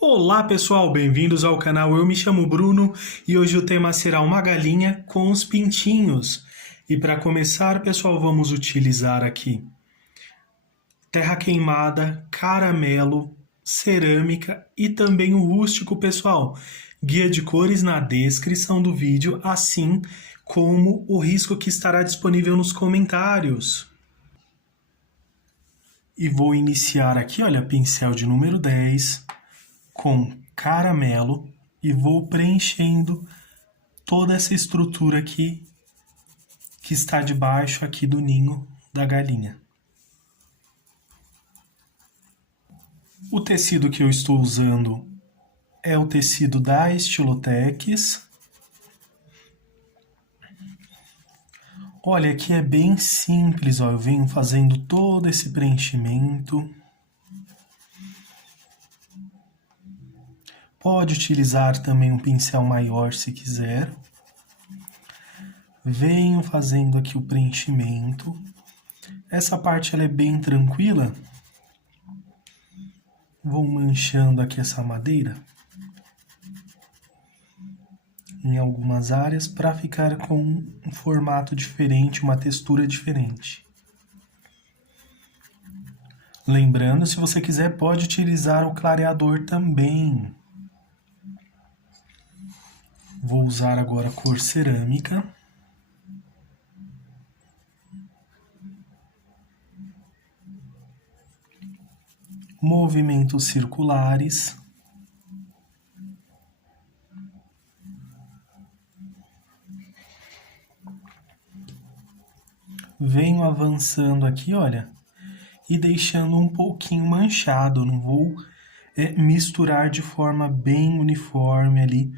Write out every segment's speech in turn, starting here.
Olá pessoal, bem-vindos ao canal. Eu me chamo Bruno e hoje o tema será uma galinha com os pintinhos. E para começar, pessoal, vamos utilizar aqui terra queimada, caramelo, cerâmica e também o rústico, pessoal. Guia de cores na descrição do vídeo, assim como o risco que estará disponível nos comentários. E vou iniciar aqui, olha, pincel de número 10 com caramelo e vou preenchendo toda essa estrutura aqui que está debaixo aqui do ninho da galinha. O tecido que eu estou usando é o tecido da Estilotex. Olha, aqui é bem simples, ó, eu venho fazendo todo esse preenchimento. Pode utilizar também um pincel maior se quiser. Venho fazendo aqui o preenchimento. Essa parte ela é bem tranquila. Vou manchando aqui essa madeira em algumas áreas para ficar com um formato diferente, uma textura diferente. Lembrando, se você quiser, pode utilizar o clareador também. Vou usar agora a cor cerâmica. Movimentos circulares. Venho avançando aqui, olha, e deixando um pouquinho manchado. Não vou misturar de forma bem uniforme ali.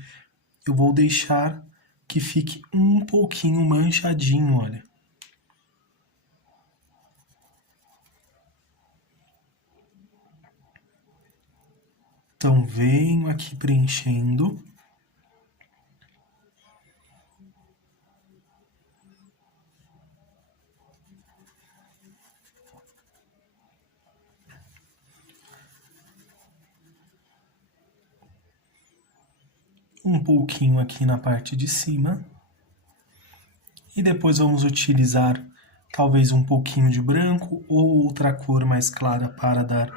Eu vou deixar que fique um pouquinho manchadinho, olha. Então, venho aqui preenchendo. Um pouquinho aqui na parte de cima. E depois vamos utilizar talvez um pouquinho de branco ou outra cor mais clara para dar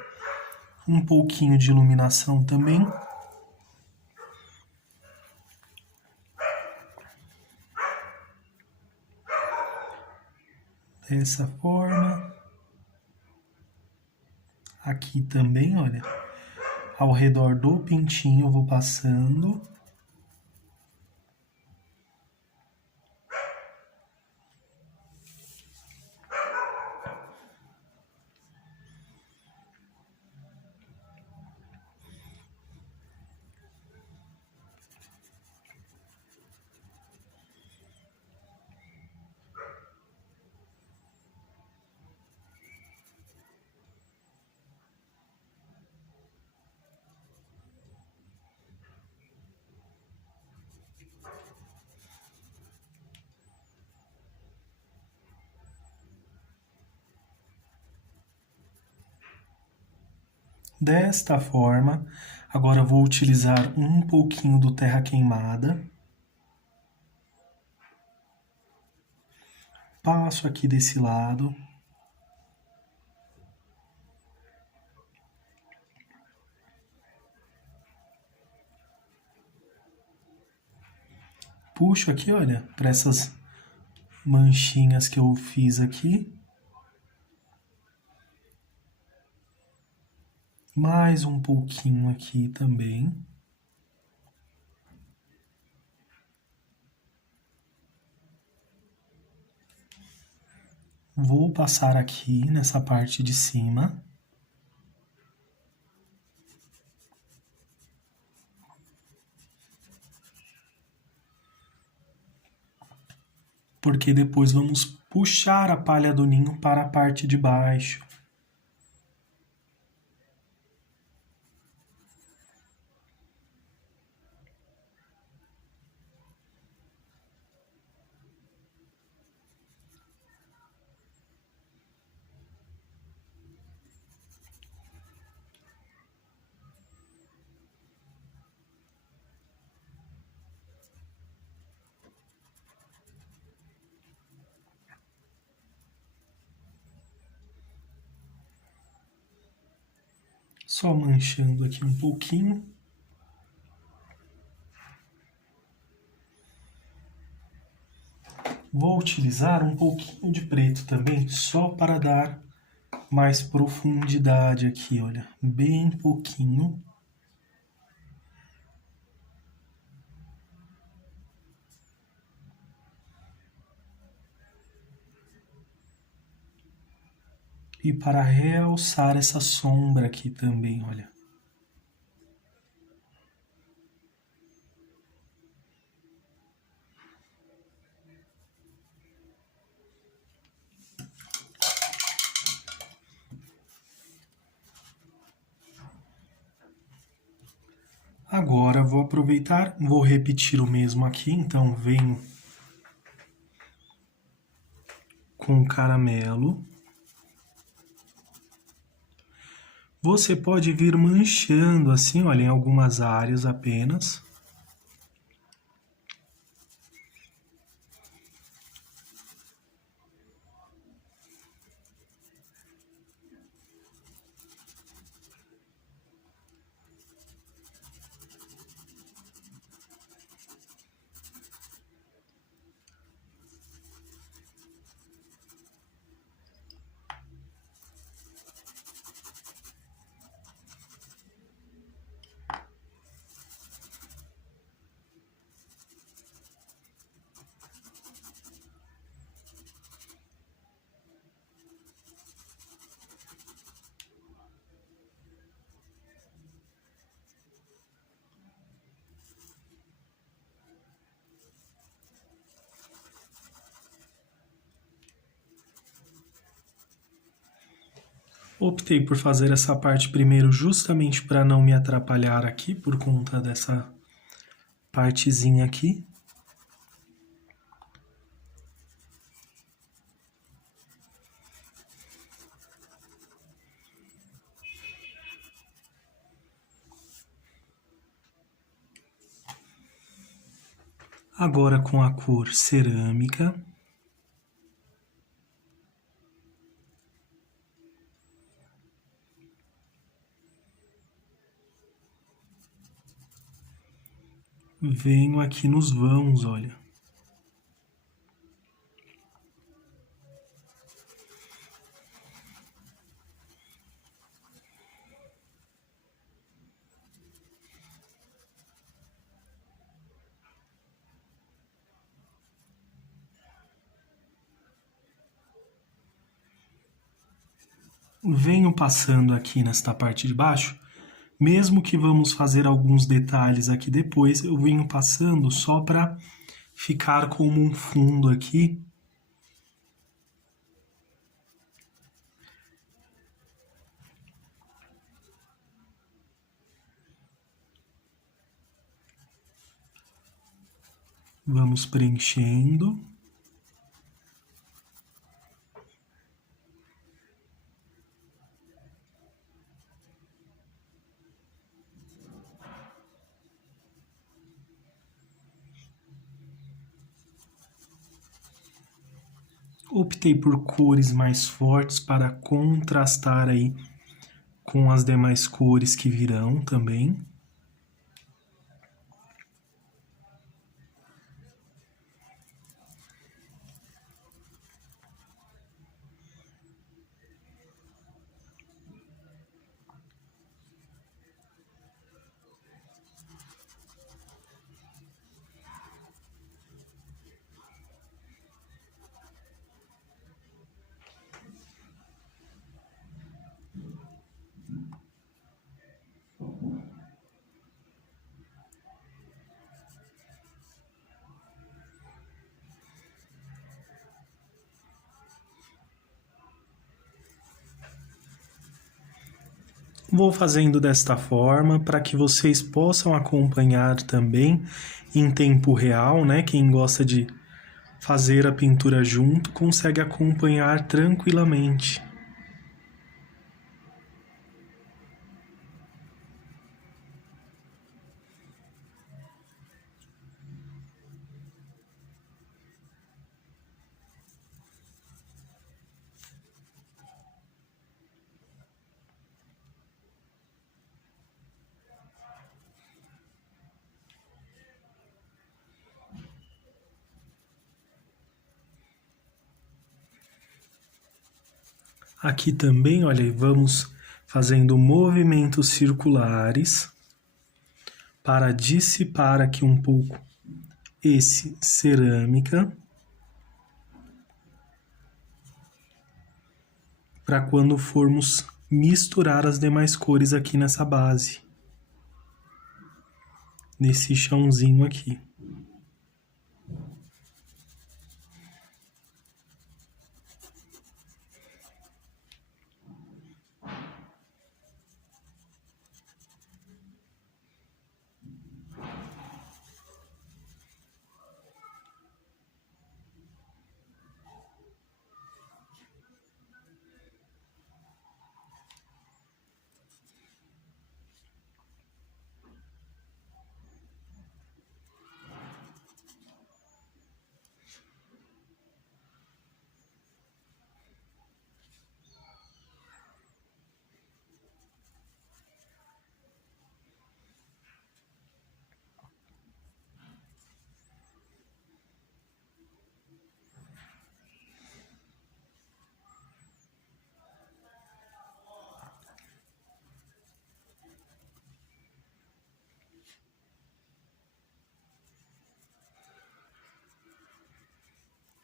um pouquinho de iluminação também. Dessa forma. Aqui também, olha, ao redor do pintinho eu vou passando. Desta forma, agora vou utilizar um pouquinho do terra queimada. Passo aqui desse lado. Puxo aqui, olha, para essas manchinhas que eu fiz aqui. Mais um pouquinho aqui também. Vou passar aqui nessa parte de cima. Porque depois vamos puxar a palha do ninho para a parte de baixo. Só manchando aqui um pouquinho. Vou utilizar um pouquinho de preto também, só para dar mais profundidade aqui, olha, bem pouquinho. E para realçar essa sombra aqui também, olha. Agora vou aproveitar, vou repetir o mesmo aqui, então venho com caramelo. Você pode vir manchando assim, olha, em algumas áreas apenas. Optei por fazer essa parte primeiro justamente para não me atrapalhar aqui por conta dessa partezinha aqui. Agora com a cor cerâmica. Venho aqui nos vãos, olha. Venho passando aqui nesta parte de baixo, mesmo que vamos fazer alguns detalhes aqui depois, eu venho passando só para ficar como um fundo aqui. Vamos preenchendo. Optei por cores mais fortes para contrastar aí com as demais cores que virão também. Vou fazendo desta forma para que vocês possam acompanhar também em tempo real, né? Quem gosta de fazer a pintura junto consegue acompanhar tranquilamente. Aqui também, olha, vamos fazendo movimentos circulares para dissipar aqui um pouco esse cerâmica, para quando formos misturar as demais cores aqui nessa base, nesse chãozinho aqui.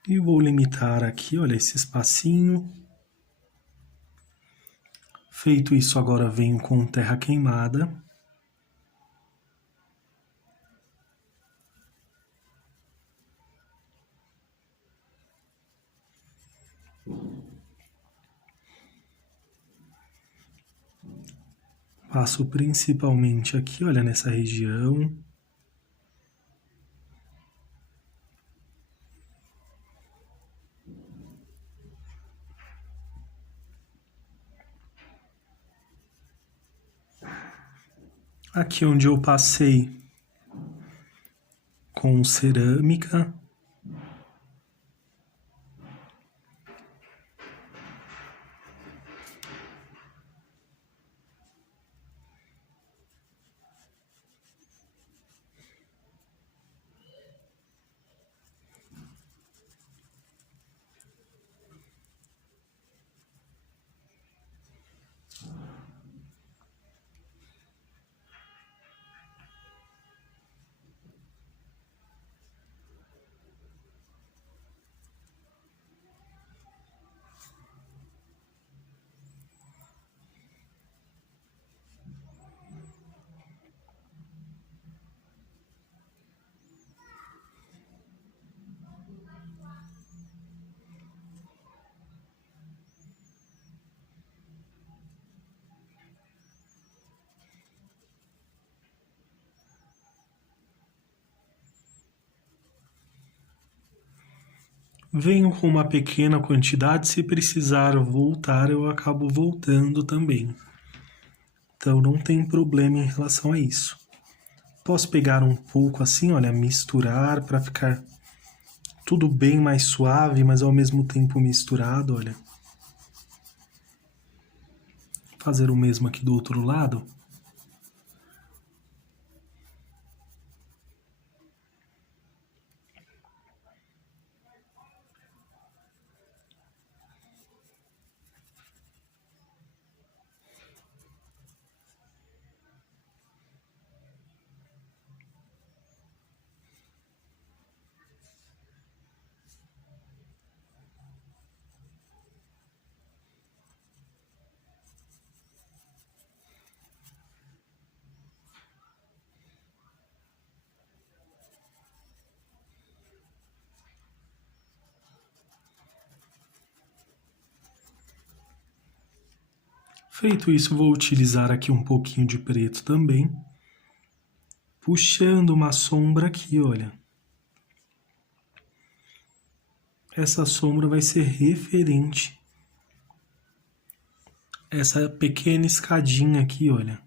E vou limitar aqui, olha, esse espacinho. Feito isso, agora venho com terra queimada. Passo principalmente aqui, olha, nessa região. Aqui onde eu passei com cerâmica. Venho com uma pequena quantidade, se precisar voltar, eu acabo voltando também. Então não tem problema em relação a isso. Posso pegar um pouco assim, olha, misturar para ficar tudo bem mais suave, mas ao mesmo tempo misturado, olha. Fazer o mesmo aqui do outro lado. Feito isso, vou utilizar aqui um pouquinho de preto também, puxando uma sombra aqui, olha. Essa sombra vai ser referente a essa pequena escadinha aqui, olha.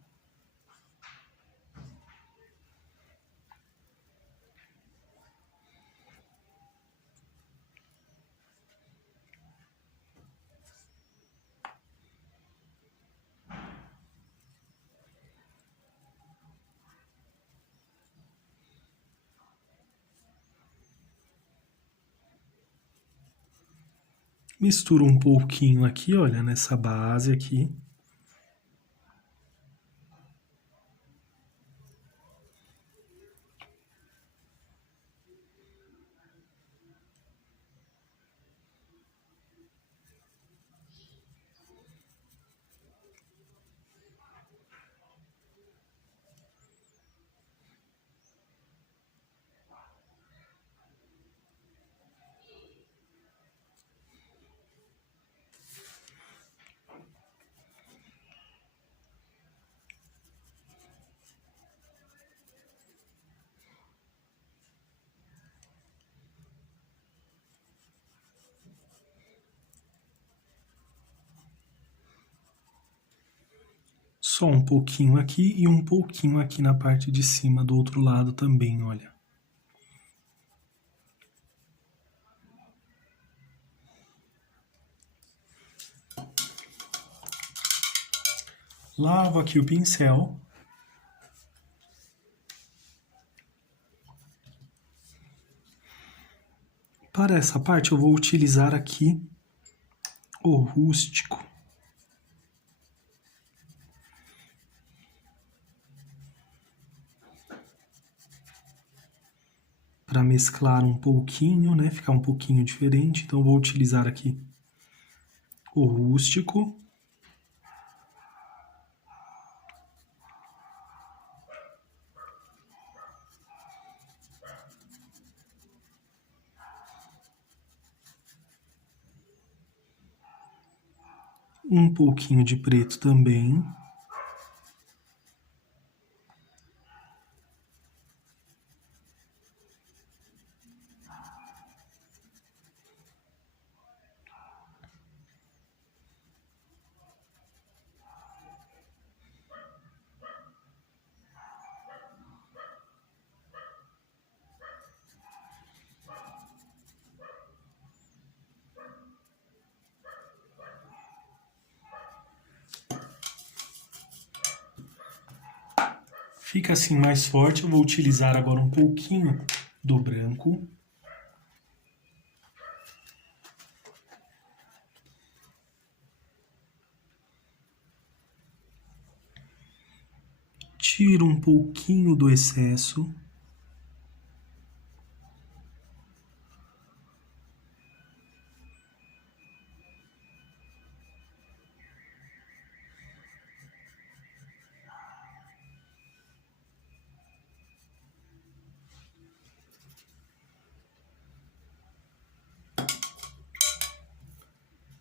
Misturo um pouquinho aqui, olha, nessa base aqui. Só um pouquinho aqui e um pouquinho aqui na parte de cima do outro lado também, olha. Lavo aqui o pincel. Para essa parte eu vou utilizar aqui o rústico. Para mesclar um pouquinho, né? Ficar um pouquinho diferente. Então eu vou utilizar aqui o rústico. Um pouquinho de preto também. Fica assim mais forte. Eu vou utilizar agora um pouquinho do branco. Tiro um pouquinho do excesso.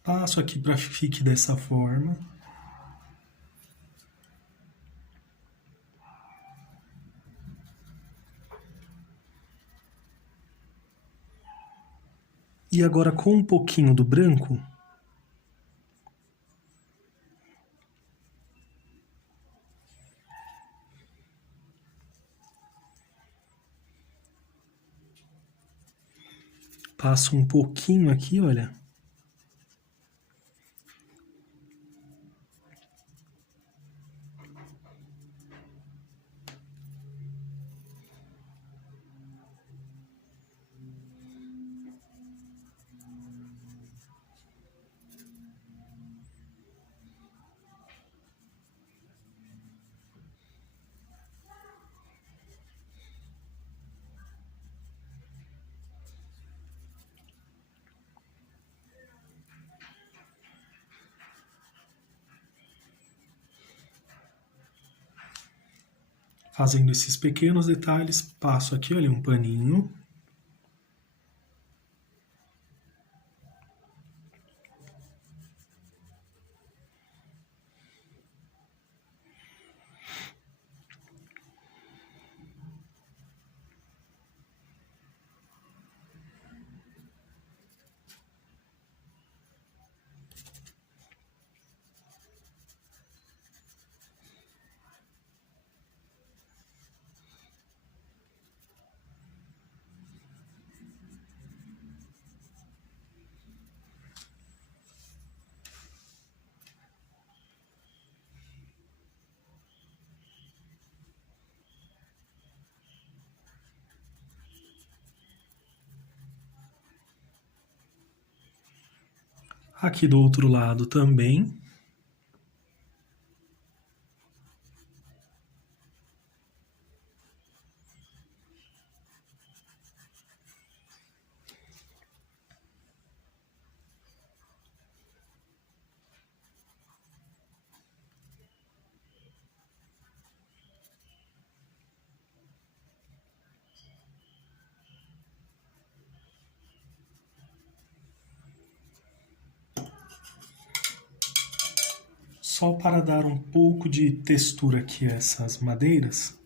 Passo aqui para que fique dessa forma. E agora com um pouquinho do branco, passo um pouquinho aqui, olha. Fazendo esses pequenos detalhes, passo aqui, olha, um paninho. Aqui do outro lado também. Só para dar um pouco de textura aqui a essas madeiras.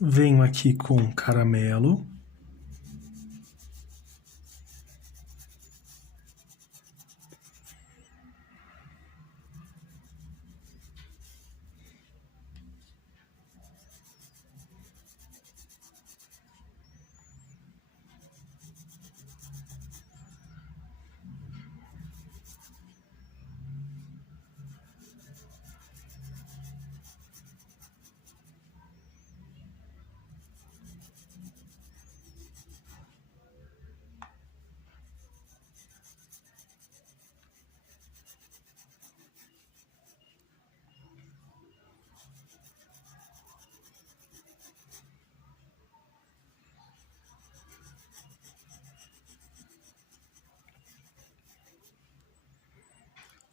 Venho aqui com caramelo.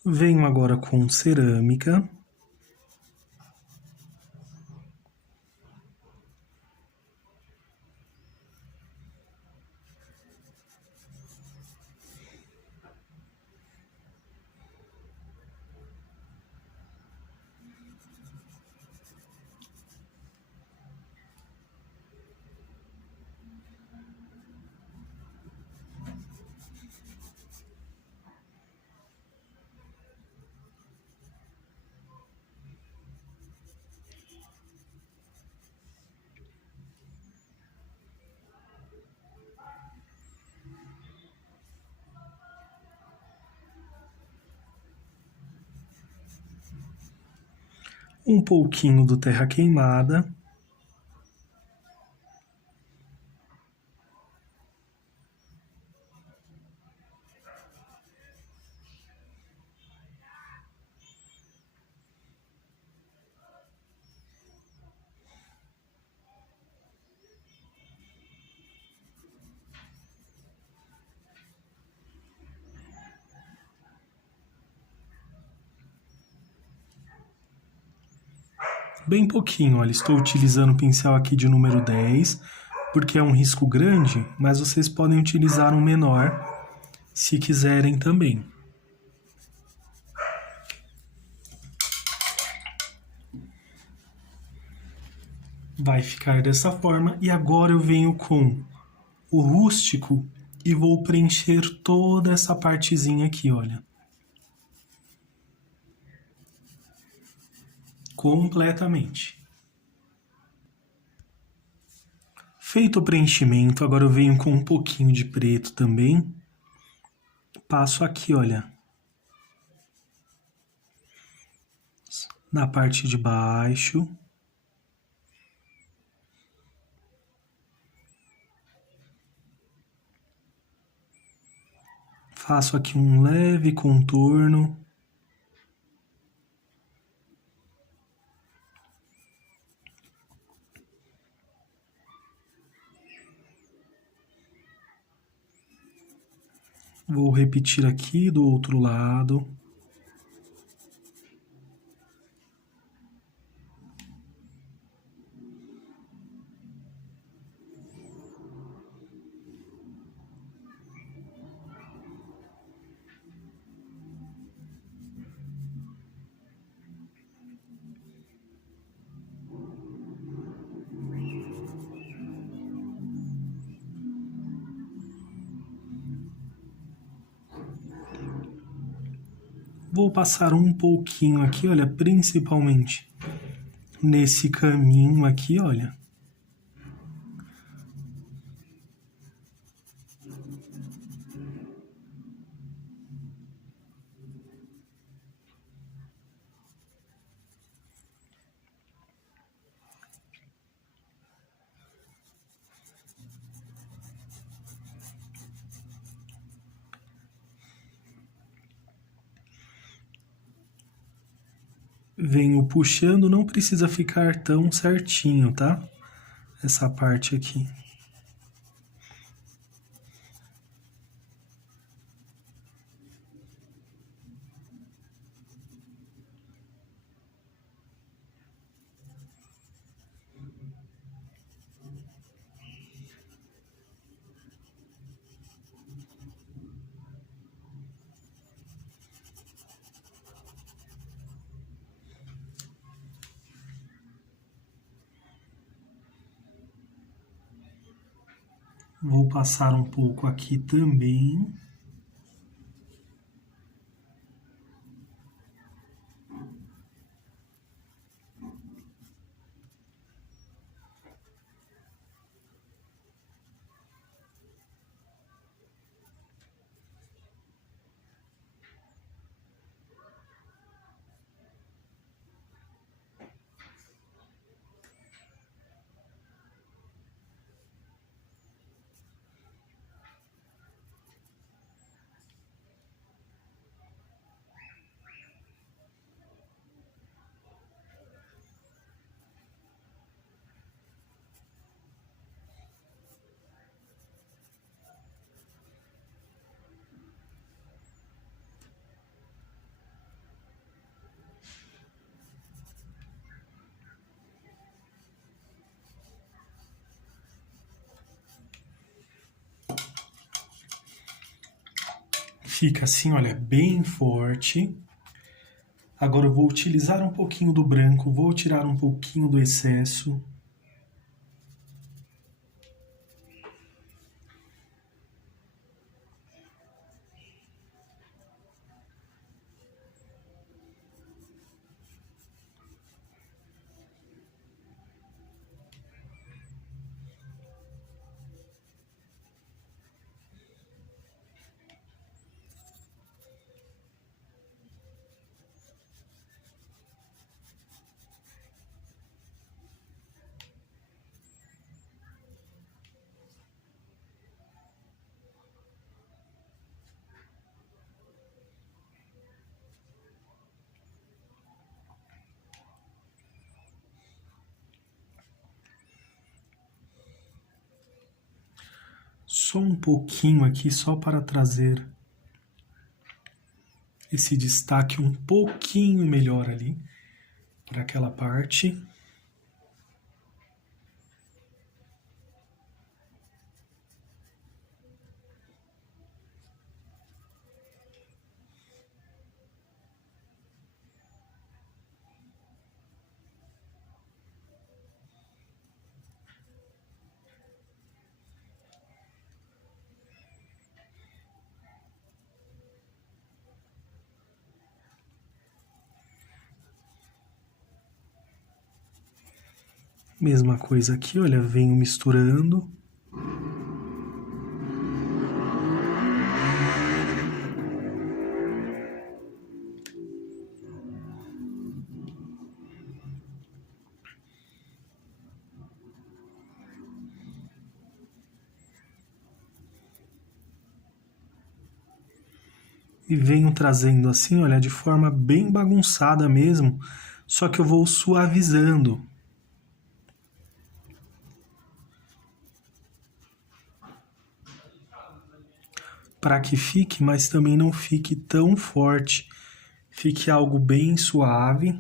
Venho agora com cerâmica. Um pouquinho do terra queimada. Bem pouquinho, olha, estou utilizando o pincel aqui de número 10, porque é um risco grande, mas vocês podem utilizar um menor, se quiserem também. Vai ficar dessa forma, e agora eu venho com o rústico e vou preencher toda essa partezinha aqui, olha. Completamente. Feito o preenchimento, agora eu venho com um pouquinho de preto também. Passo aqui, olha, na parte de baixo. Faço aqui um leve contorno. Vou repetir aqui do outro lado. Vou passar um pouquinho aqui, olha, principalmente nesse caminho aqui, olha. Venho puxando, não precisa ficar tão certinho, tá? Essa parte aqui. Vou passar um pouco aqui também. Fica assim, olha, bem forte. Agora eu vou utilizar um pouquinho do branco, vou tirar um pouquinho do excesso. Só um pouquinho aqui, só para trazer esse destaque um pouquinho melhor ali para aquela parte. Mesma coisa aqui, olha, venho misturando. E venho trazendo assim, olha, de forma bem bagunçada mesmo, só que eu vou suavizando. Para que fique, mas também não fique tão forte. Fique algo bem suave.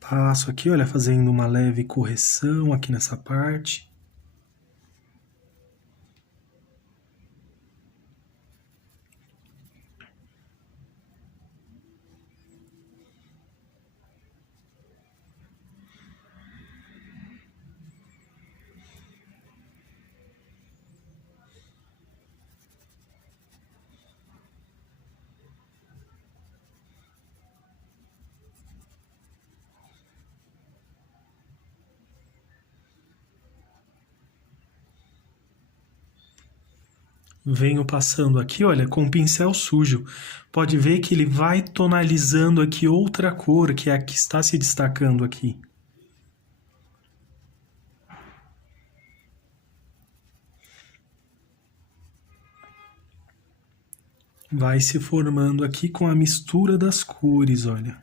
Passo aqui, olha, fazendo uma leve correção aqui nessa parte. Venho passando aqui, olha, com o pincel sujo. Pode ver que ele vai tonalizando aqui outra cor, que é a que está se destacando aqui. Vai se formando aqui com a mistura das cores, olha.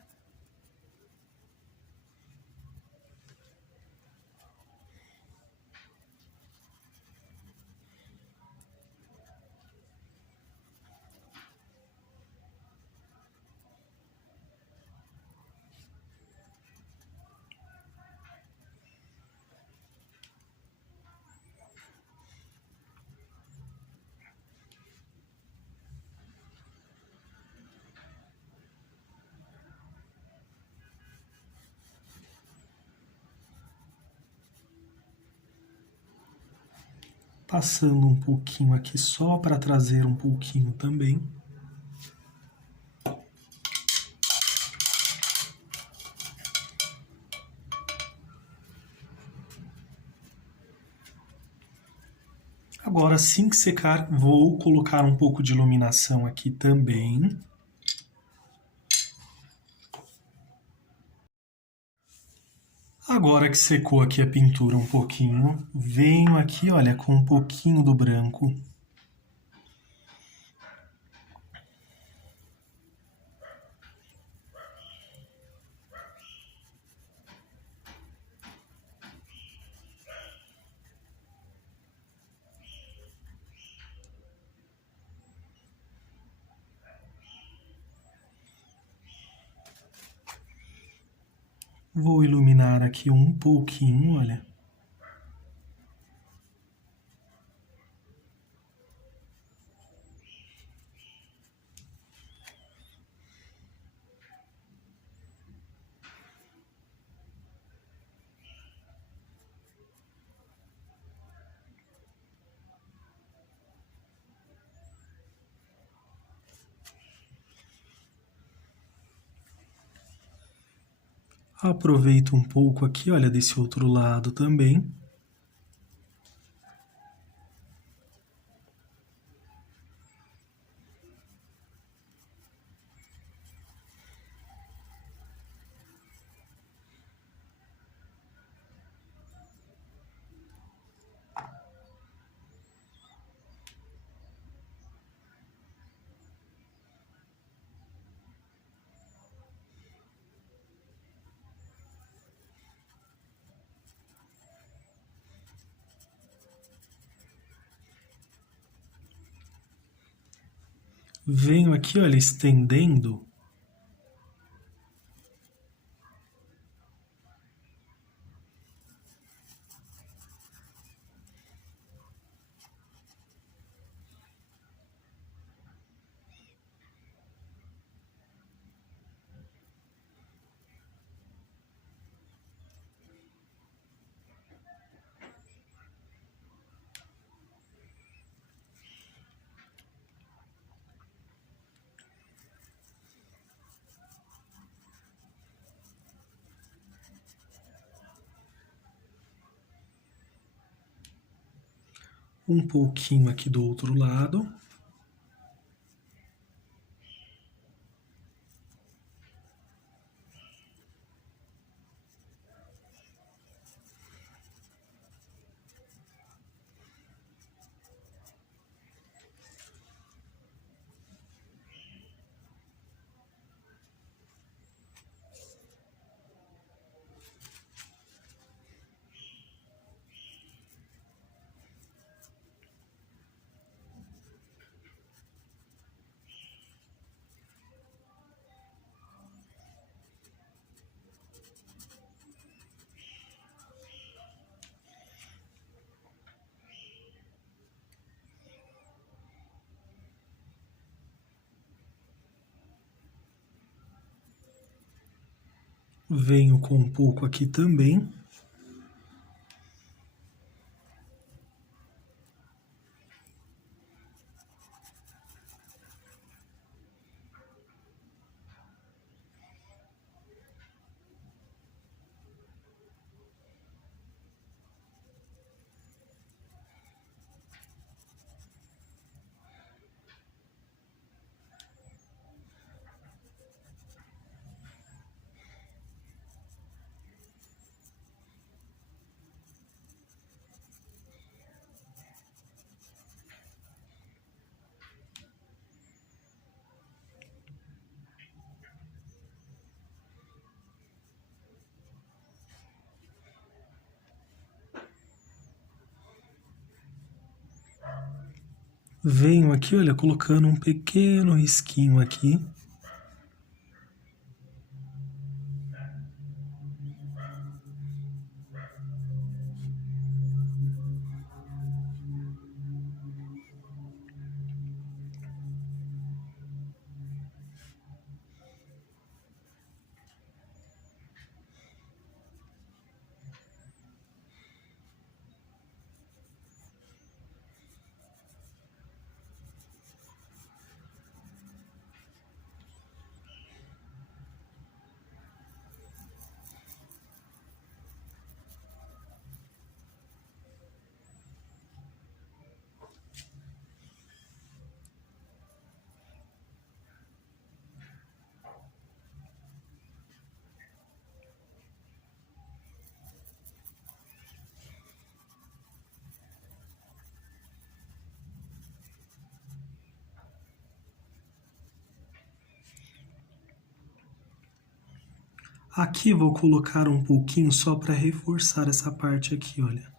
Passando um pouquinho aqui só para trazer um pouquinho também. Agora, assim que secar, vou colocar um pouco de iluminação aqui também. Agora que secou aqui a pintura um pouquinho, venho aqui, olha, com um pouquinho do branco. Vou iluminar aqui um pouquinho, olha. Aproveito um pouco aqui, olha, desse outro lado também. Venho aqui, olha, estendendo. Um pouquinho aqui do outro lado. Venho com um pouco aqui também. Venho aqui, olha, colocando um pequeno risquinho aqui. Aqui vou colocar um pouquinho só para reforçar essa parte aqui, olha.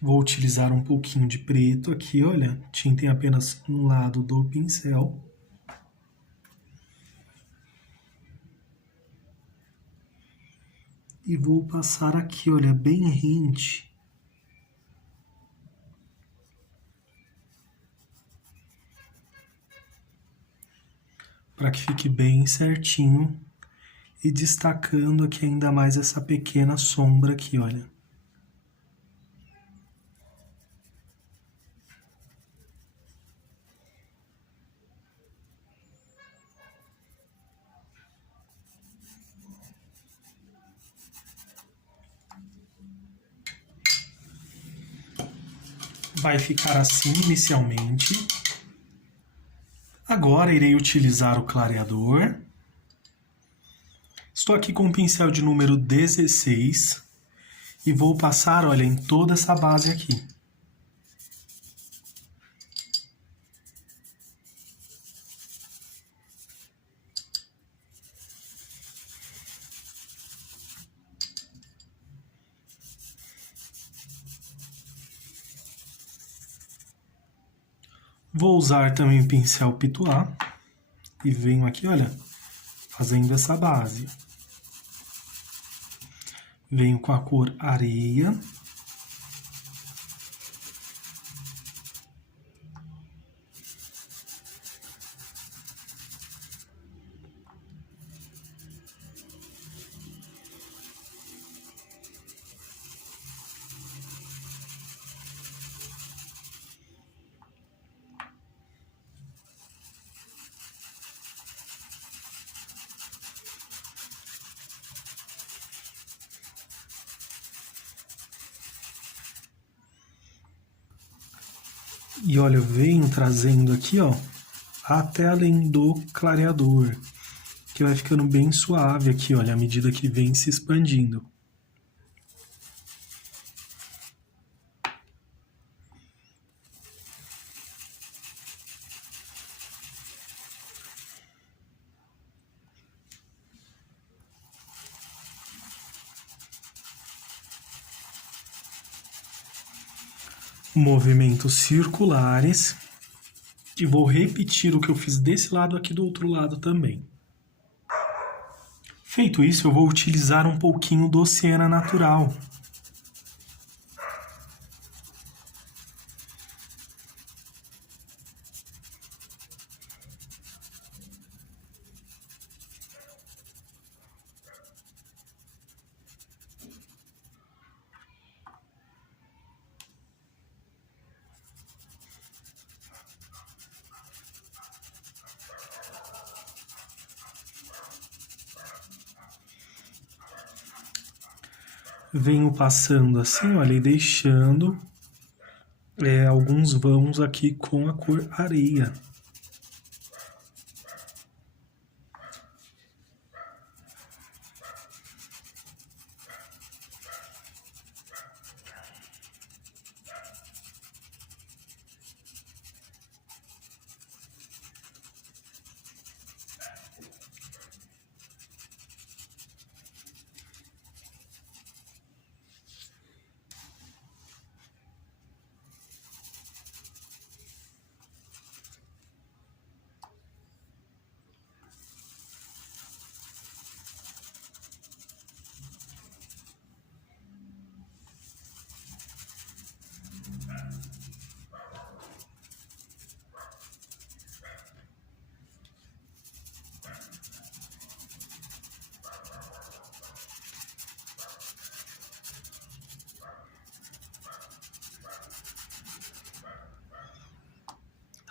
Vou utilizar um pouquinho de preto aqui, olha, tinta apenas um lado do pincel. E vou passar aqui, olha, bem rente. Para que fique bem certinho e destacando aqui ainda mais essa pequena sombra aqui, olha. Vai ficar assim inicialmente. Agora irei utilizar o clareador. Estou aqui com o pincel de número 16 e vou passar, olha, em toda essa base aqui. Vou usar também o pincel Pituá e venho aqui, olha, fazendo essa base. Venho com a cor areia. E olha, eu venho trazendo aqui, ó, até além do clareador, que vai ficando bem suave aqui, olha, à medida que vem se expandindo. Movimentos circulares. E vou repetir o que eu fiz desse lado aqui do outro lado também. Feito isso, eu vou utilizar um pouquinho do Siena Natural. Venho passando assim, olha, e deixando alguns vãos aqui com a cor areia.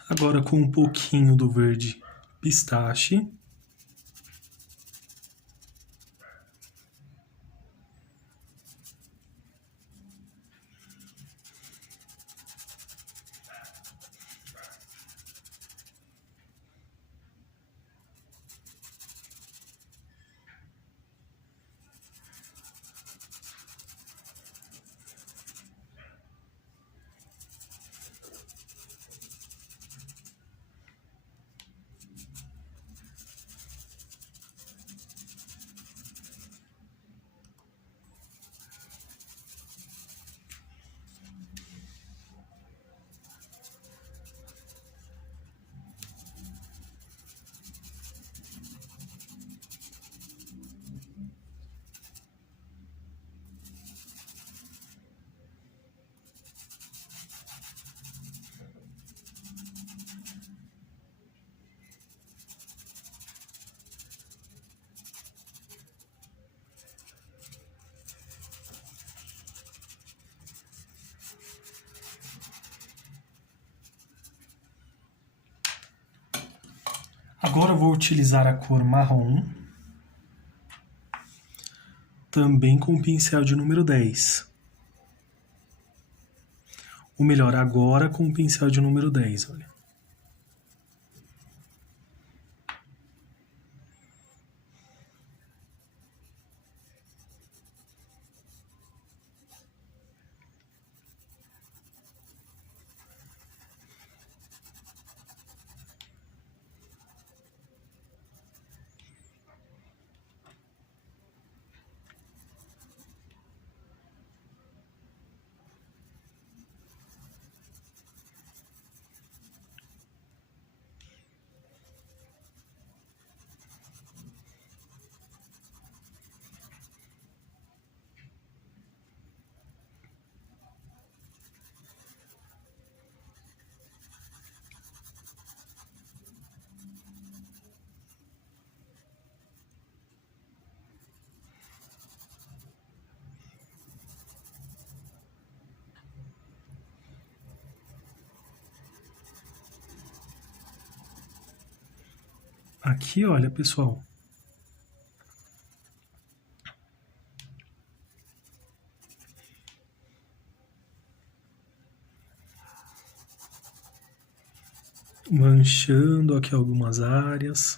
Agora com um pouquinho do verde pistache. Agora eu vou utilizar a cor marrom, também com o pincel de número 10. Ou melhor, agora com o pincel de número 10, olha. Aqui, olha, pessoal. Manchando aqui algumas áreas.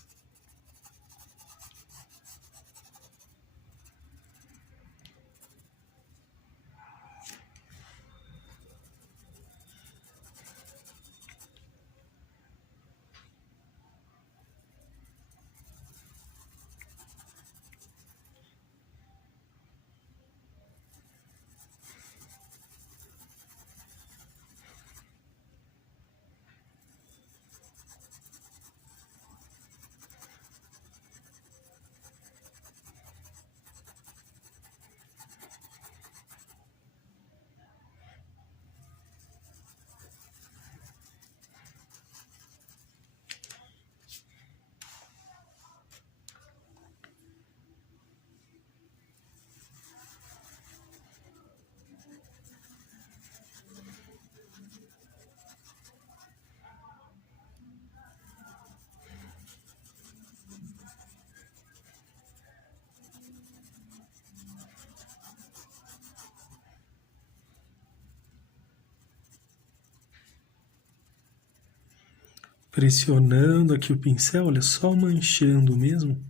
Pressionando aqui o pincel, olha, só manchando mesmo.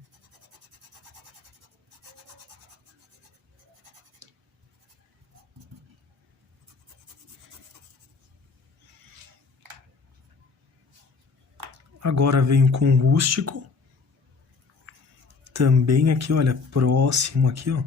Agora venho com o rústico. Também aqui, olha, próximo aqui, ó.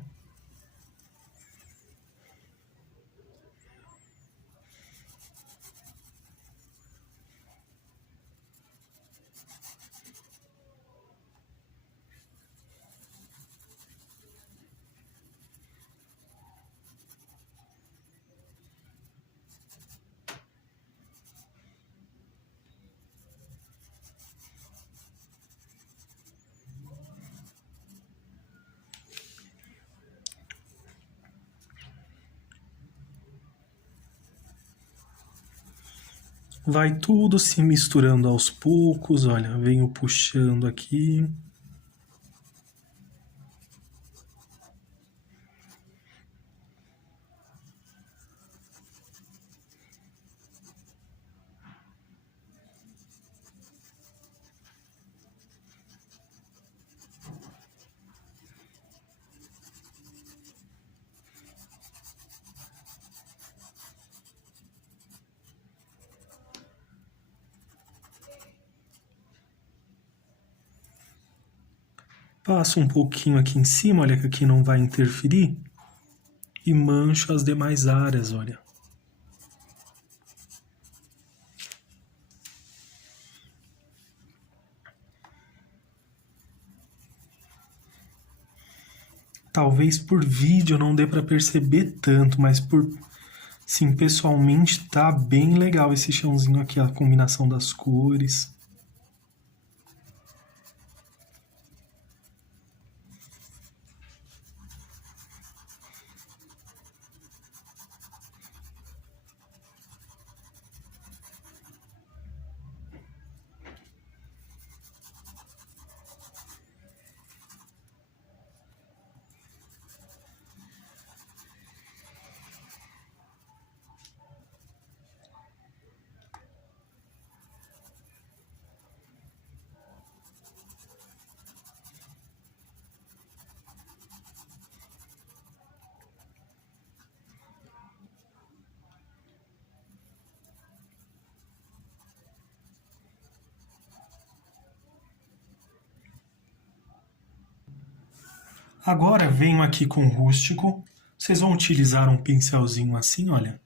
Vai tudo se misturando aos poucos, olha, venho puxando aqui. Passo um pouquinho aqui em cima, olha que aqui não vai interferir. E mancho as demais áreas, olha. Talvez por vídeo não dê para perceber tanto, mas sim, pessoalmente tá bem legal esse chãozinho aqui, a combinação das cores. Agora venho aqui com o rústico. Vocês vão utilizar um pincelzinho assim, olha.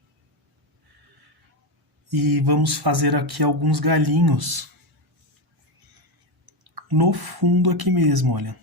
E vamos fazer aqui alguns galinhos no fundo aqui mesmo, olha.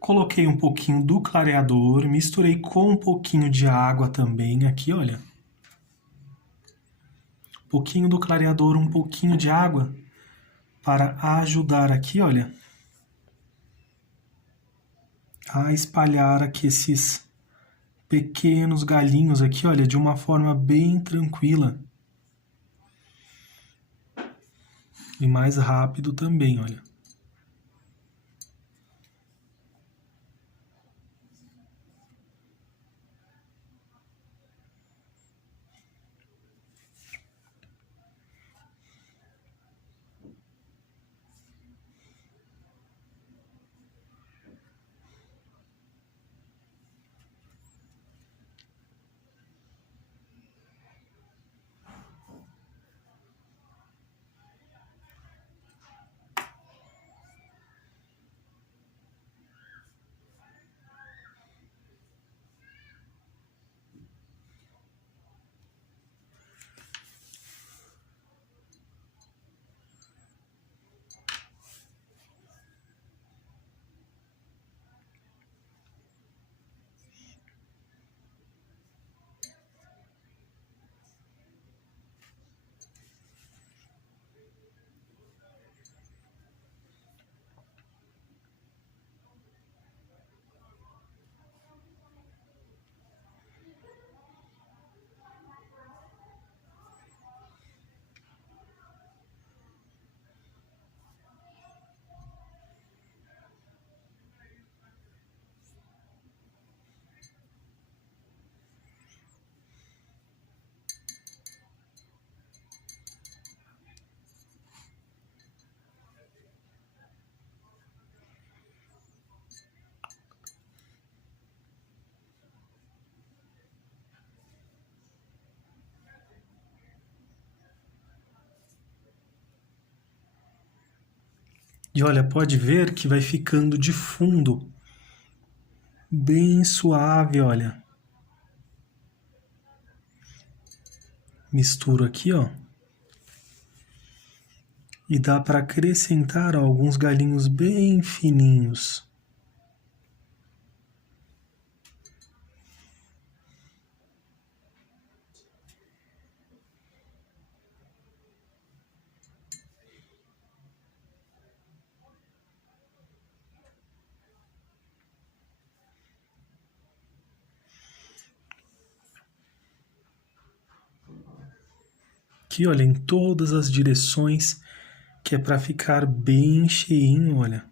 Coloquei um pouquinho do clareador, misturei com um pouquinho de água também aqui, olha. Um pouquinho do clareador, um pouquinho de água para ajudar aqui, olha, a espalhar aqui esses pequenos galinhos aqui, olha, de uma forma bem tranquila. E mais rápido também, olha. E olha, pode ver que vai ficando de fundo bem suave, olha. Misturo aqui, ó. E dá para acrescentar alguns galinhos bem fininhos. Aqui, olha, em todas as direções, que é para ficar bem cheinho, olha.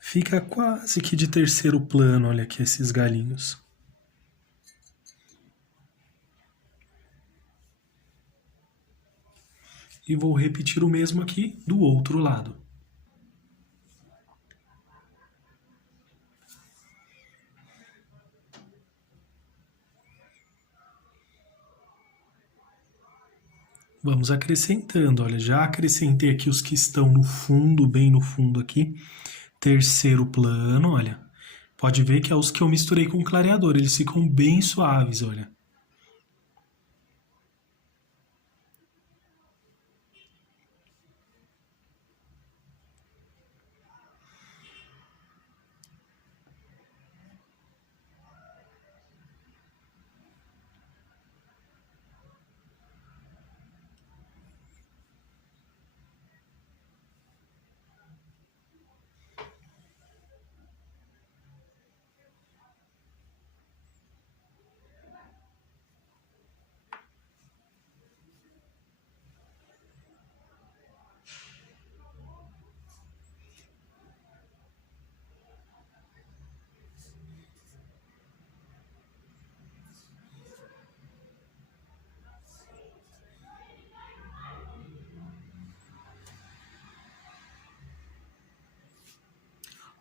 Fica quase que de terceiro plano, olha aqui esses galinhos. E vou repetir o mesmo aqui do outro lado. Vamos acrescentando, olha, já acrescentei aqui os que estão no fundo, bem no fundo aqui. Terceiro plano, olha. Pode ver que é os que eu misturei com o clareador, eles ficam bem suaves, olha.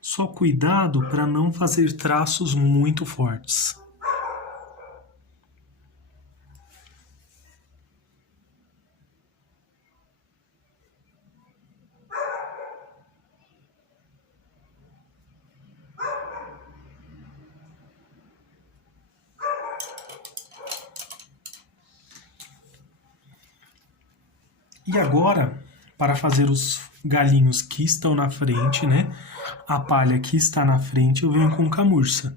Só cuidado para não fazer traços muito fortes. E agora, para fazer os galinhos que estão na frente, né? A palha que está na frente, eu venho com camurça.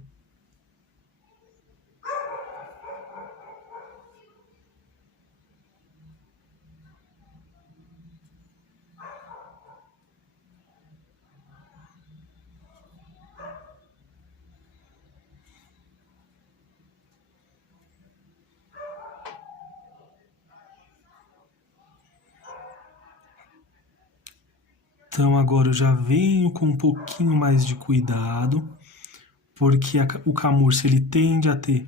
Então agora eu já venho com um pouquinho mais de cuidado, porque o camurça ele tende a ter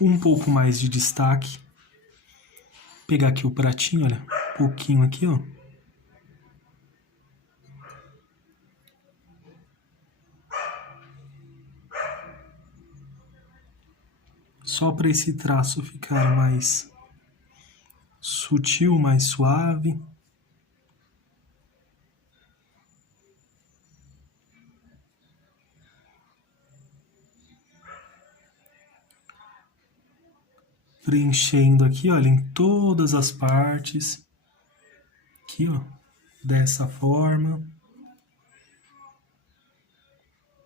um pouco mais de destaque. Pegar aqui o pratinho, olha, um pouquinho aqui, ó. Só para esse traço ficar mais sutil, mais suave. Preenchendo aqui, olha, em todas as partes. Aqui, ó, dessa forma.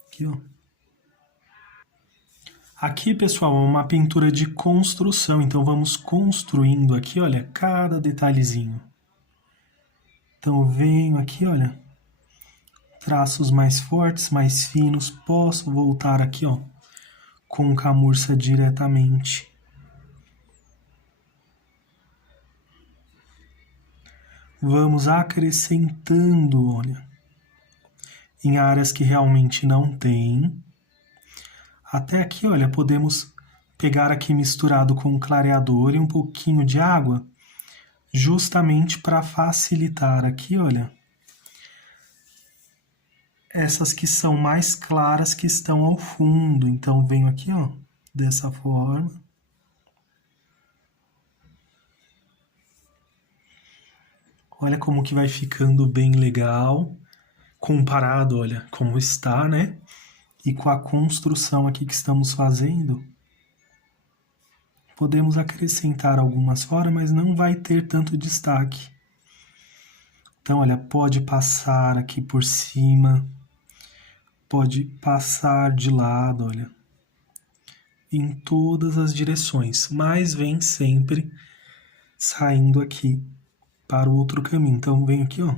Aqui, ó. Aqui, pessoal, é uma pintura de construção, então vamos construindo aqui, olha, cada detalhezinho. Então eu venho aqui, olha, traços mais fortes, mais finos, posso voltar aqui, ó, com camurça diretamente. Vamos acrescentando, olha, em áreas que realmente não tem. Até aqui, olha, podemos pegar aqui misturado com um clareador e um pouquinho de água, justamente para facilitar aqui, olha, essas que são mais claras que estão ao fundo. Então, venho aqui, ó, dessa forma. Olha como que vai ficando bem legal, comparado, olha, como está, né? E com a construção aqui que estamos fazendo. Podemos acrescentar algumas fora, mas não vai ter tanto destaque. Então, olha, pode passar aqui por cima, pode passar de lado, olha, em todas as direções, mas vem sempre saindo aqui para o outro caminho. Então, venho aqui, ó.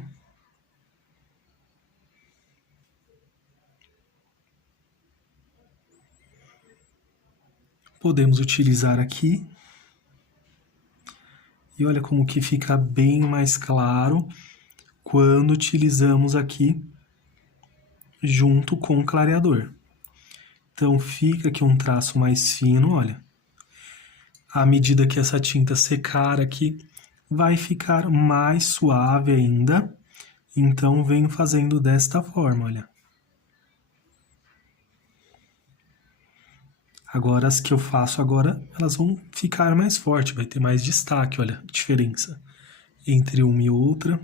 Podemos utilizar aqui. E olha como que fica bem mais claro quando utilizamos aqui junto com o clareador. Então, fica aqui um traço mais fino, olha. À medida que essa tinta secar aqui, vai ficar mais suave ainda. Então, venho fazendo desta forma, olha. Agora, as que eu faço agora, elas vão ficar mais fortes, vai ter mais destaque, olha a diferença entre uma e outra.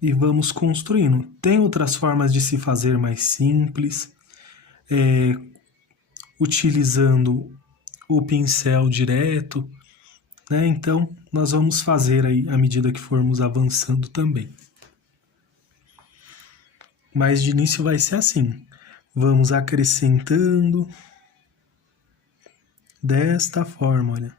E vamos construindo. Tem outras formas de se fazer mais simples, utilizando o pincel direto, né? Então, nós vamos fazer aí à medida que formos avançando também. Mas de início vai ser assim. Vamos acrescentando desta forma, olha.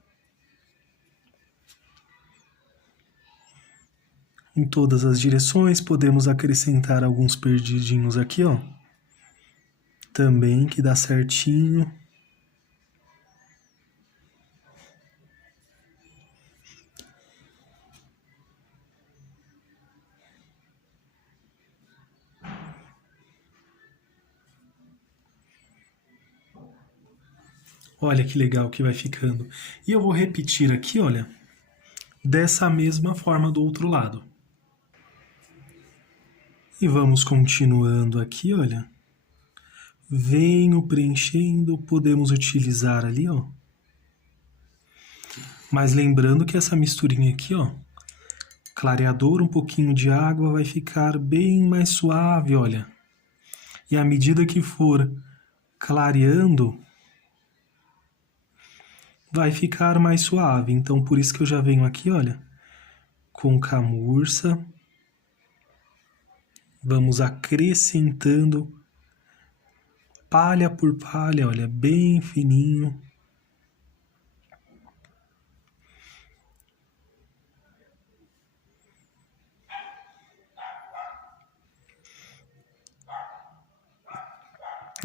Em todas as direções, podemos acrescentar alguns perdidinhos aqui, ó. Também que dá certinho. Olha que legal que vai ficando. E eu vou repetir aqui, olha, dessa mesma forma do outro lado. E vamos continuando aqui, olha. Venho preenchendo, podemos utilizar ali, ó. Mas lembrando que essa misturinha aqui, ó, clareador, um pouquinho de água, vai ficar bem mais suave, olha. E à medida que for clareando, vai ficar mais suave. Então, por isso que eu já venho aqui, olha, com camurça. Vamos acrescentando palha por palha, olha, bem fininho.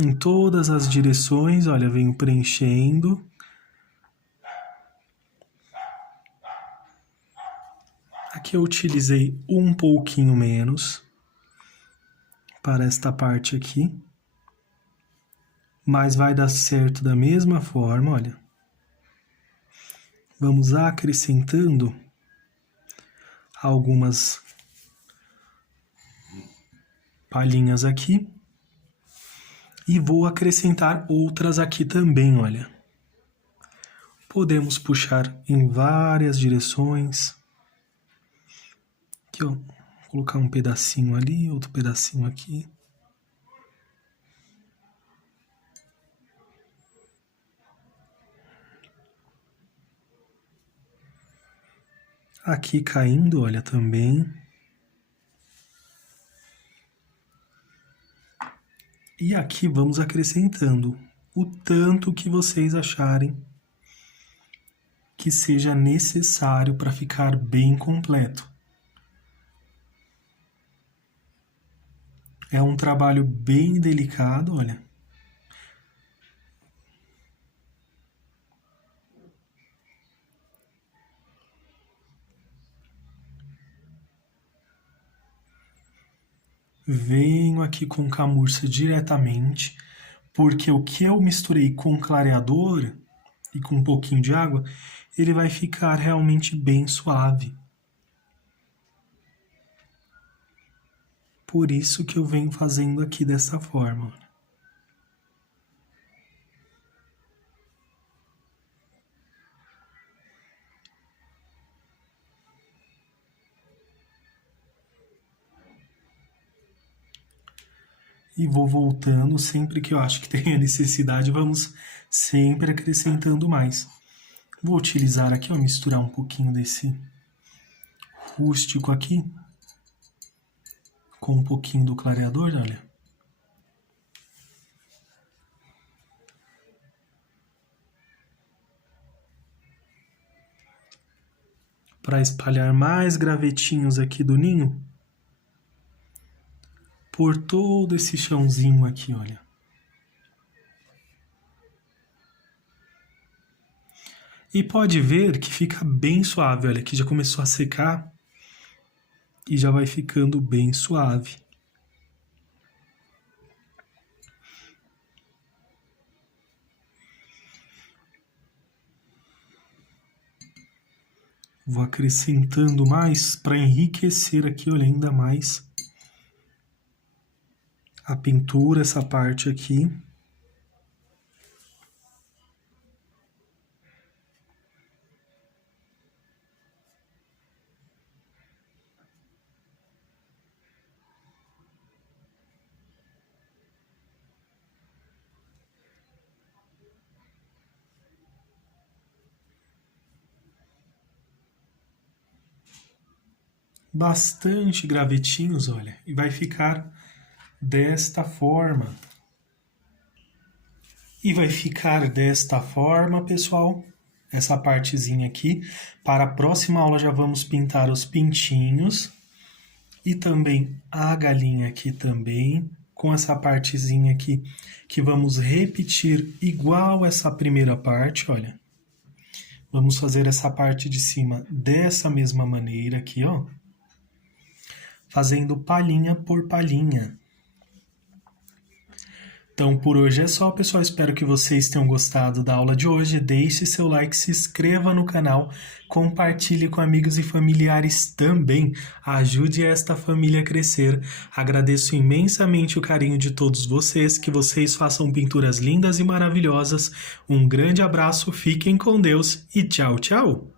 Em todas as direções, olha, venho preenchendo. Aqui eu utilizei um pouquinho menos para esta parte aqui, mas vai dar certo da mesma forma, olha. Vamos acrescentando algumas palhinhas aqui e vou acrescentar outras aqui também, olha. Podemos puxar em várias direções. Aqui, ó, vou colocar um pedacinho ali, outro pedacinho aqui. Aqui caindo, olha, também. E aqui vamos acrescentando o tanto que vocês acharem que seja necessário para ficar bem completo. É um trabalho bem delicado, olha. Venho aqui com camurça diretamente, porque o que eu misturei com clareador e com um pouquinho de água, ele vai ficar realmente bem suave. Por isso que eu venho fazendo aqui dessa forma. E vou voltando sempre que eu acho que tem a necessidade, vamos sempre acrescentando mais. Vou utilizar aqui, ó, misturar um pouquinho desse rústico aqui com um pouquinho do clareador, olha. Para espalhar mais gravetinhos aqui do ninho por todo esse chãozinho aqui, olha. E pode ver que fica bem suave, olha, aqui já começou a secar e já vai ficando bem suave. Vou acrescentando mais para enriquecer aqui, olha, ainda mais a pintura, essa parte aqui. Bastante gravetinhos, olha, e vai ficar desta forma. E vai ficar desta forma, pessoal, essa partezinha aqui. Para a próxima aula já vamos pintar os pintinhos e também a galinha aqui também, com essa partezinha aqui que vamos repetir igual essa primeira parte, olha. Vamos fazer essa parte de cima dessa mesma maneira aqui, ó. Fazendo palhinha por palhinha. Então, por hoje é só, pessoal. Espero que vocês tenham gostado da aula de hoje. Deixe seu like, se inscreva no canal, compartilhe com amigos e familiares também. Ajude esta família a crescer. Agradeço imensamente o carinho de todos vocês, que vocês façam pinturas lindas e maravilhosas. Um grande abraço, fiquem com Deus e tchau, tchau!